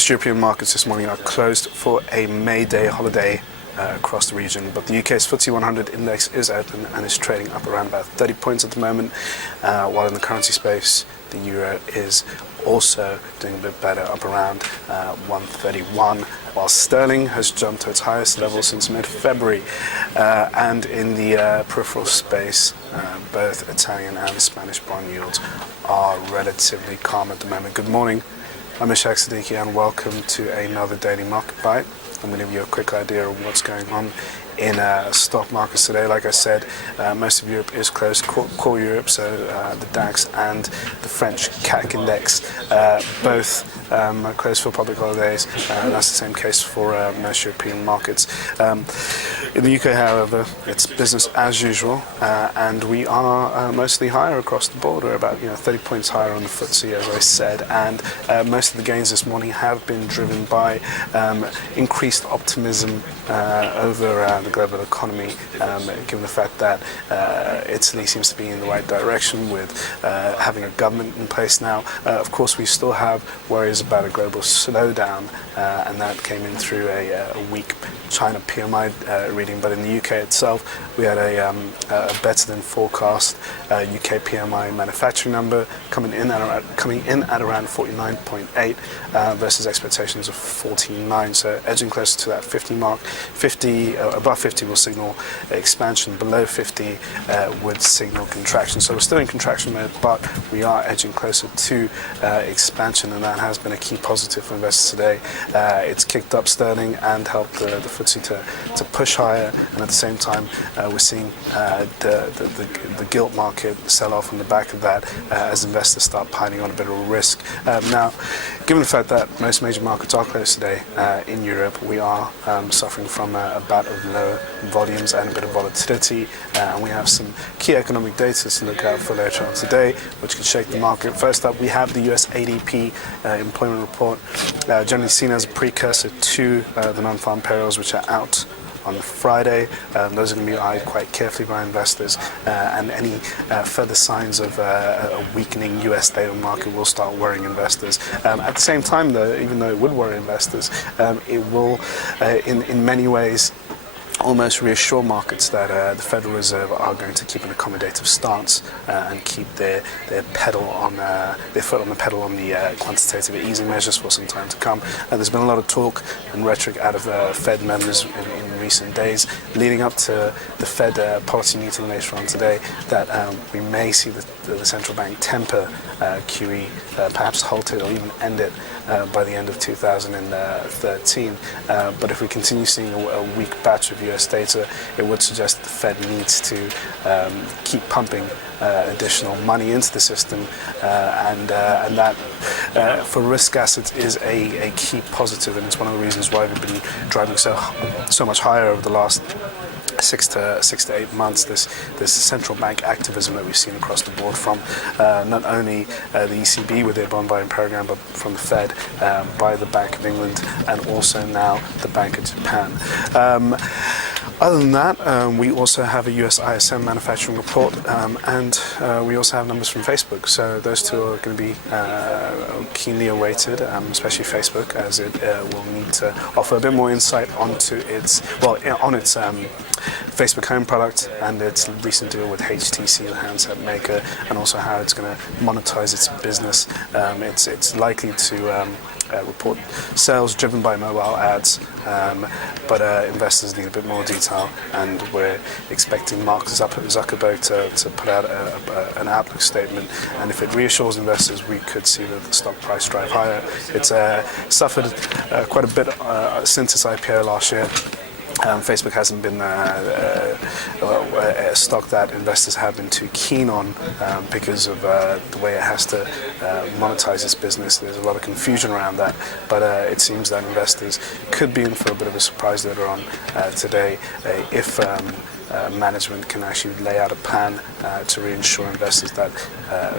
Most European markets this morning are closed for a May Day holiday across the region, but the UK's FTSE 100 index is open and is trading up around about 30 points at the moment, while in the currency space the euro is also doing a bit better, up around 131, while sterling has jumped to its highest level since mid-February. And in the peripheral space, both Italian and Spanish bond yields are relatively calm at the moment. Good morning, I'm Ishaq, Siddiqi, and welcome to another Daily Market Bite. I'm going to give you a quick idea of what's going on in stock markets today. Like I said, most of Europe is closed, core Europe, so the DAX and the French CAC index, both closed for public holidays. That's the same case for most European markets. In the UK, however, it's business as usual, and we are mostly higher across the board. We're about 30 points higher on the FTSE, as I said, and most of the gains this morning have been driven by increased optimism over the global economy, given the fact that Italy seems to be in the right direction with having a government in place now. Of course, we still have worries about a global slowdown, and that came in through a weak China PMI reading. But in the UK itself, we had a better than forecast UK PMI manufacturing number coming in at around 49.8 versus expectations of 49. So edging closer to that 50 mark. Above 50 will signal expansion. Below 50 would signal contraction. So we're still in contraction mode, but we are edging closer to expansion, and that has been a key positive for investors today. It's kicked up sterling and helped the FTSE to push higher, and at the same time we're seeing the gilt market sell off on the back of that as investors start piling on a bit of a risk. Now, given the fact that most major markets are closed today in Europe, we are suffering from a bout of low volumes and a bit of volatility, and we have some key economic data to look out for later on today, which could shake the market. First up, we have the US ADP employment report, generally seen as a precursor to the non-farm payrolls, which are out on Friday. Those are going to be eyed quite carefully by investors, and any further signs of a weakening US labor market will start worrying investors. At the same time, though, even though it would worry investors, it will, in many ways, almost reassure markets that the Federal Reserve are going to keep an accommodative stance and keep their foot on the pedal on the quantitative easing measures for some time to come. There's been a lot of talk and rhetoric out of Fed members in recent days, leading up to the Fed policy meeting later on today, that we may see the central bank temper QE, perhaps halt it or even end it by the end of 2013. But if we continue seeing a weak batch of US data, it would suggest that the Fed needs to keep pumping additional money into the system, and that for risk assets is a key positive, and it's one of the reasons why we've been driving so much higher over the last 6 to 8 months, this central bank activism that we've seen across the board from not only the ECB with their bond buying program, but from the Fed, by the Bank of England, and also now the Bank of Japan. Other than that, we also have a US ISM manufacturing report, and we also have numbers from Facebook. So those two are going to be keenly awaited, especially Facebook, as it will need to offer a bit more insight onto its Facebook Home product and its recent deal with HTC, the handset maker, and also how it's going to monetize its business. It's likely to report sales driven by mobile ads, but investors need a bit more detail, and we're expecting Mark Zuckerberg to put out an outlook statement, and if it reassures investors, we could see the stock price drive higher. It's suffered quite a bit since its IPO last year. Facebook hasn't been a stock that investors have been too keen on because of the way it has to monetize its business. There's a lot of confusion around that, but it seems that investors could be in for a bit of a surprise later on today if management can actually lay out a plan to reassure investors that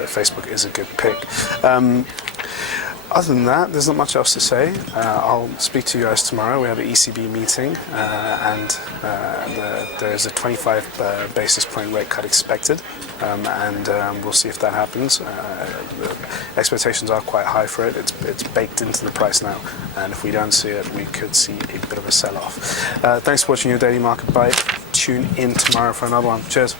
Facebook is a good pick. Other than that, there's not much else to say. I'll speak to you guys tomorrow. We have an ECB meeting, and there is a 25 basis point rate cut expected, and we'll see if that happens. The expectations are quite high for it. It's baked into the price now, and if we don't see it, we could see a bit of a sell-off. Thanks for watching your Daily Market Bite. Tune in tomorrow for another one. Cheers.